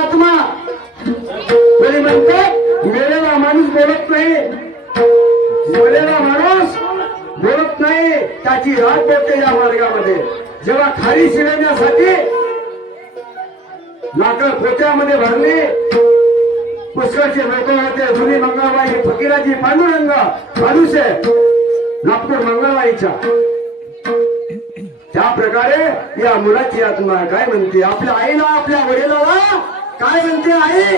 आत्मा. कोणी म्हणतात मेलेला माणूस बोलत नाही. मेलेला माणूस बोलत नाही. त्याची राग बोलते या मार्गामध्ये. जेव्हा खाली शिरण्यासाठी लाकड पोत्यामध्ये भरली पुष्कळचे लोक होते. जुनी मंगळबाई फकीराची पांडुरंग माणूस आहे नागपूर मंगळबाईच्या त्या प्रकारे या मुलाची आत्मा काय म्हणते? आपल्या आईला आपल्या वडिलाला काय म्हणते आई?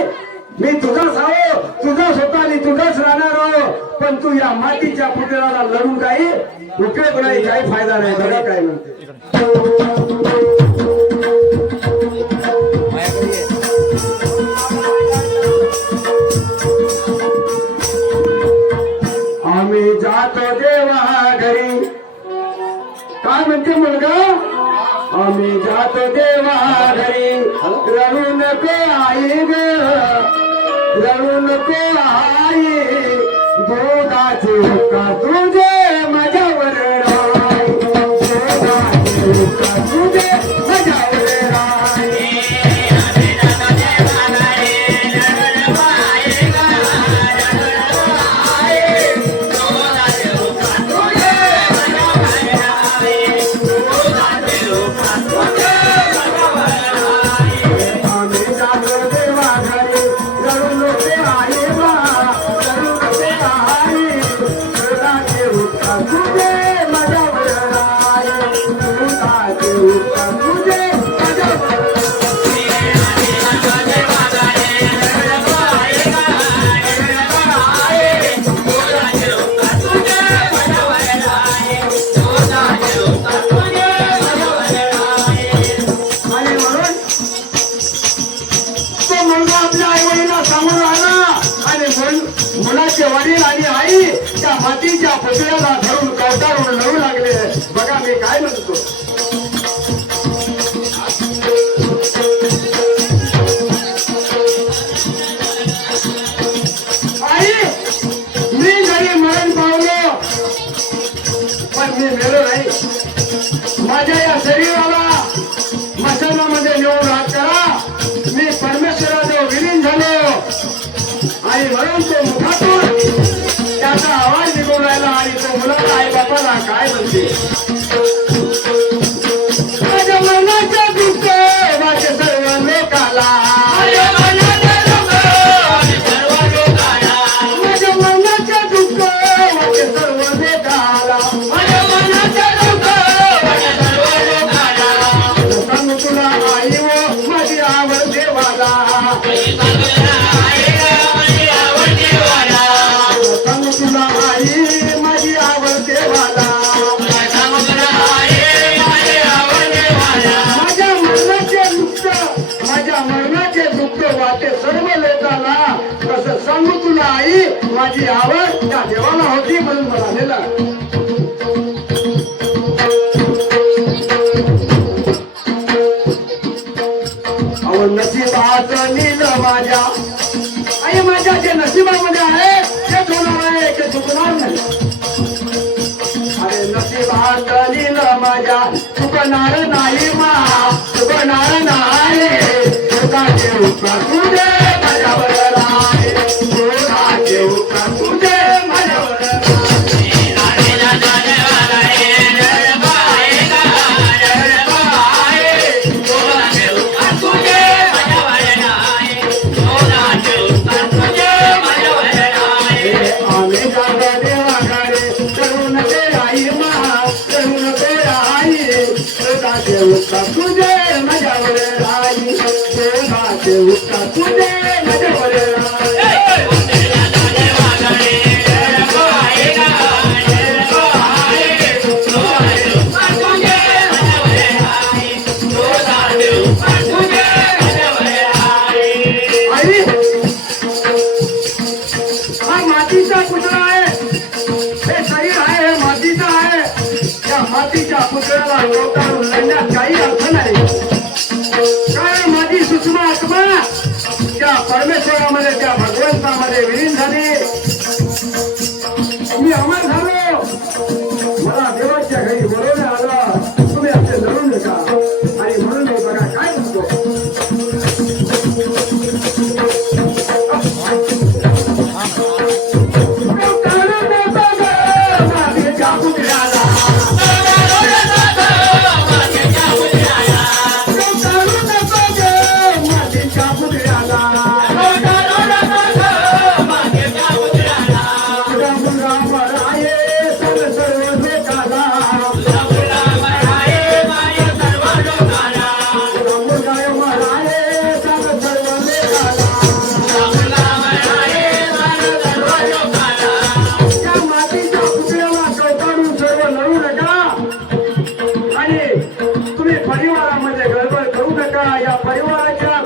मी तुझाच आहो तुझाच स्वतः मी तुझाच राहणार आहो पण तू या मातीच्या पुतळ्याला लढून काही उपयोग नाही काही फायदा नाही. बघा काय म्हणते. आम्ही जातो देवा घरी. काय म्हणते मुलगा? आम्ही जातो देवा घरी. रडू नको आई ग. रडू नको आई. दुधाचे का तुझे मातीच्या धरून कवटारून लढू लागले? बघा मी काय म्हणतो. आई मी घरी मरण पावलो. पण मी मेलो नाही. माझ्या या शरीराला माझी आवड त्या देवाला होती म्हणून मला नेला अहो नशिबात नील माझ्या. आई माझ्या जे नशिबामध्ये आहे ते होणार आहे? ते चुकणार नाही. अरे नशिबात नील माझ्या. चुकणार नाही मा. चुकणार नाही. तुझाचे उपकार तुझे परमेश्वरामध्ये त्या भगवंतामध्ये विलीन झाली. मी अमर परिवाराच्या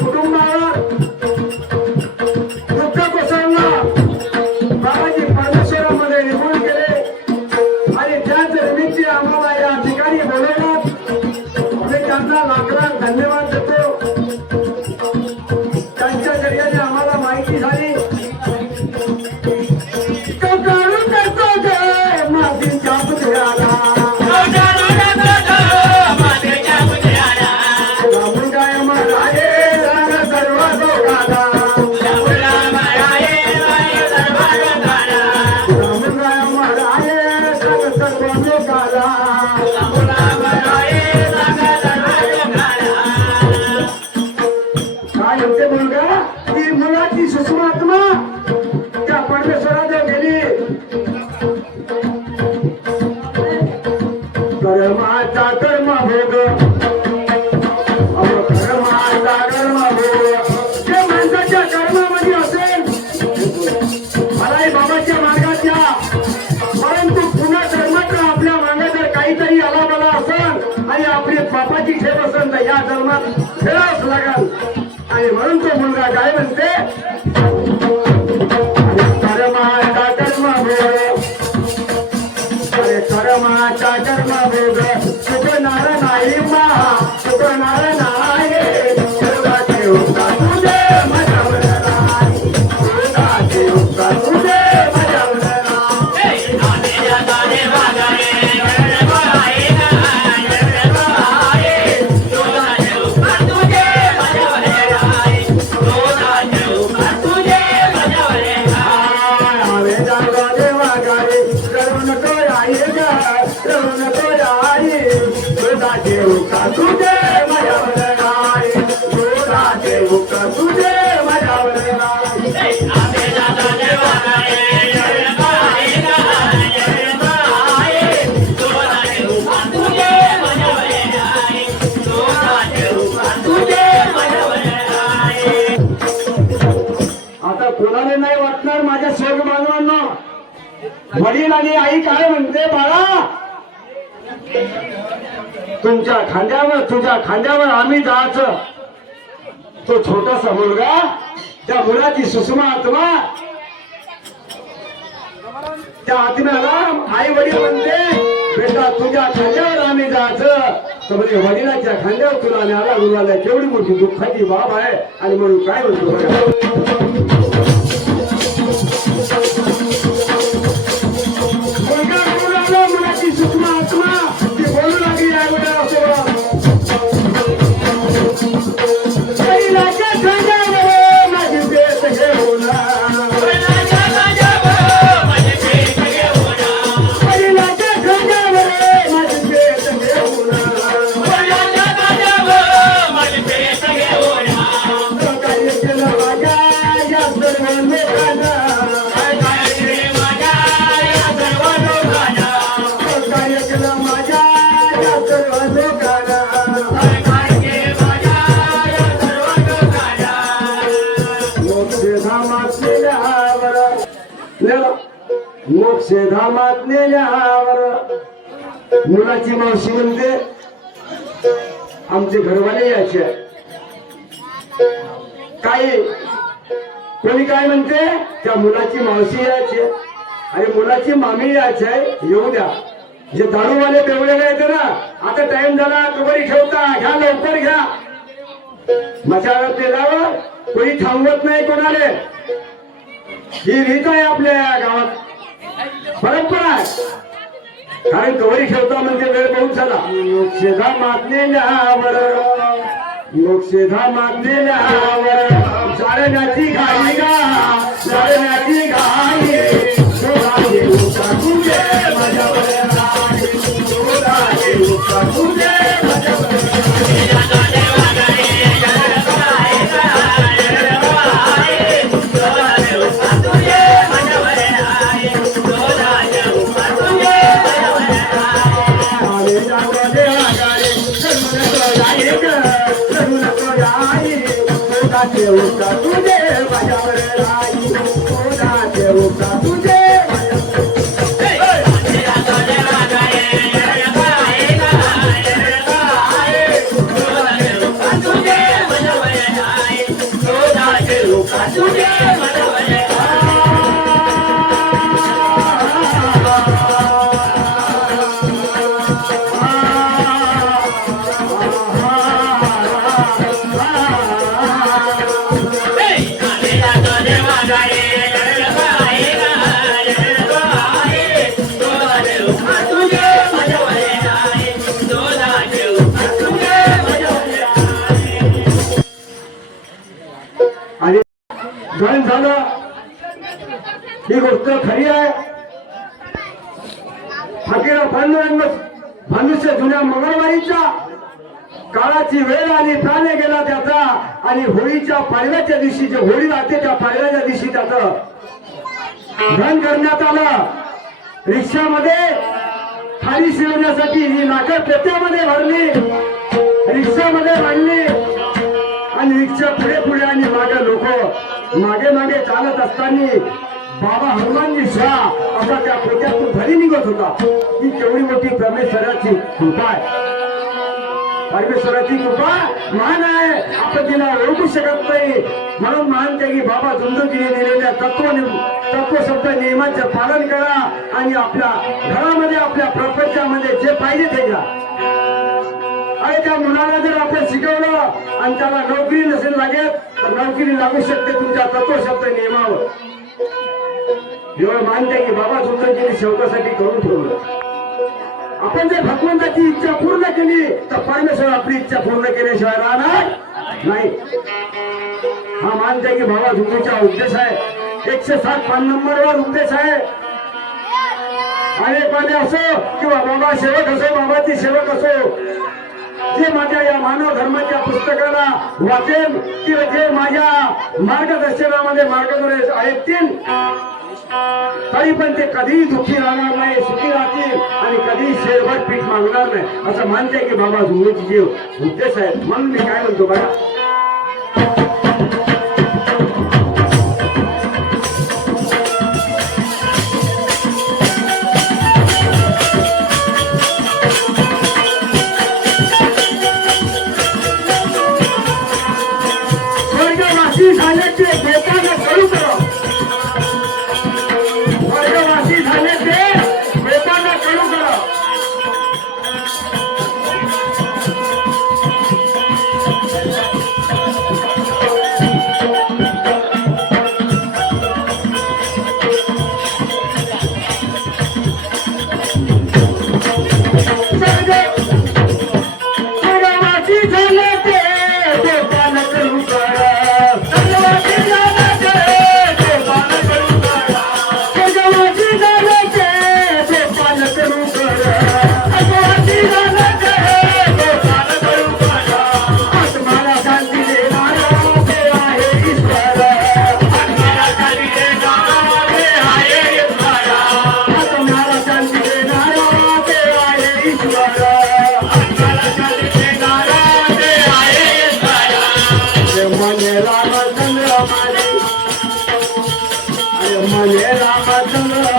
कर्माचा कर्म भोग अरे कर्माचा कर्म भोग चुकणार नाही मा. सुख नार का तुझे नाही का तुझे नाही आता कोणाला नाही वाटणार माझ्या स्वर्ग बांधवांना वडील आणि आई काय म्हणते बाळा? तुमच्या खांद्यावर तुझ्या खांद्यावर आम्ही जायचं. तो छोटासा मुलगा त्या मुलाची सुषमा आत्मा त्या आत्म्याला आई वडील म्हणते बेटा तुझ्या खांद्यावर आम्ही जायचं. तर म्हणजे वडिलाच्या खांद्यावर तुला न्याला गुरुवाला केवढी मोठी दुःखाची बाब आहे. आणि म्हणून काय म्हणतो? धामात नेल्यावर मुलाची मावशी म्हणते आमचे घरवाले यायचे काही कोणी काय म्हणते? त्या मुलाची मावशी यायची आणि मुलाची मामी यायची आहे? येऊ द्या. जे दारूवाले बेवलेले आहेत ना. आता टाइम झाला कबरी ठेवता घ्या लवकर घ्या. मशागत गेल्यावर कोणी थांबवत नाही कोणाले? ही रीत आहे आपल्या गावात. परंपरा आहे कारण कवरी ठेवता म्हणजे वेळ पाहून झाला लोकशेधा मातलेल्यावर लोकशेधा मातलेल्यावर चालण्याची घाई तुझे माझ्यावर राही. कोणा देऊ का तुझे आणि प्राणे गेला त्याचा आणि होळीच्या पाडव्याच्या दिवशी जे होळी राहते त्या पाडव्याच्या दिवशी त्याचं धन करण्यात आलं. रिक्षामध्ये थाळी शिवण्यासाठी ही नाकर पेट्यामध्ये भरली. रिक्षामध्ये भरली आणि रिक्षा पुढे पुढे आणि मागे लोक मागे मागे चालत असताना बाबा हनुमानजी शाह असा त्या पोत्यातून घरी निघत होता. ही केवढी मोठी परमेश्वराची कृपा आहे. परमेश्वराची कृपा महान आहे. आपण तिला ओळखू शकत नाही. म्हणून महान की बाबा जुंदूजीने दिलेल्या तत्व तत्व शब्द नियमांचे पालन करा आणि आपल्या घरामध्ये आपल्या प्रपंचामध्ये जे पाहिजे ते घ्या. अरे त्या मुलाला जर आपण शिकवलं आणि त्याला नोकरी नसेल लागेल तर नोकरी लागू शकते तुमच्या तत्व शब्द नियमावर. एवढं मानते की बाबा जुंदूजीने शेवकासाठी करून ठेवलं. आपण जर भगवंताची इच्छा पूर्ण केली परमेश्वर आपली इच्छा पूर्ण केल्याशिवाय राहणार नाही. हा मानते की बाबा झुंबूचा उद्देश आहे. एकशे सात पान नंबरवर उद्देश आहे. अनेक पाने असो किंवा बाबा सेवक असो बाबाची सेवक असो जे माझ्या या मानव धर्माच्या पुस्तकाला वाचेल किंवा जे माझ्या मार्गदर्शनामध्ये मार्गदर्शन ऐकतील तरी पण ते कधीही दुःखी राहणार नाही सुखी राहतील आणि कधीही शेरभर पीठ मागणार नाही. असं मानते की बाबा झुंबूची जीव उद्देश आहे म्हणून मी काय म्हणतो बघा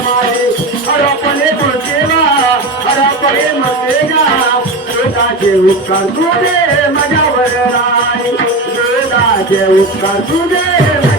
मारे हरपणे बोलतेला हरपणे म्हणतेगा दुधाचे उपकार तुझे माझ्यावर राय जे उपकार तुझे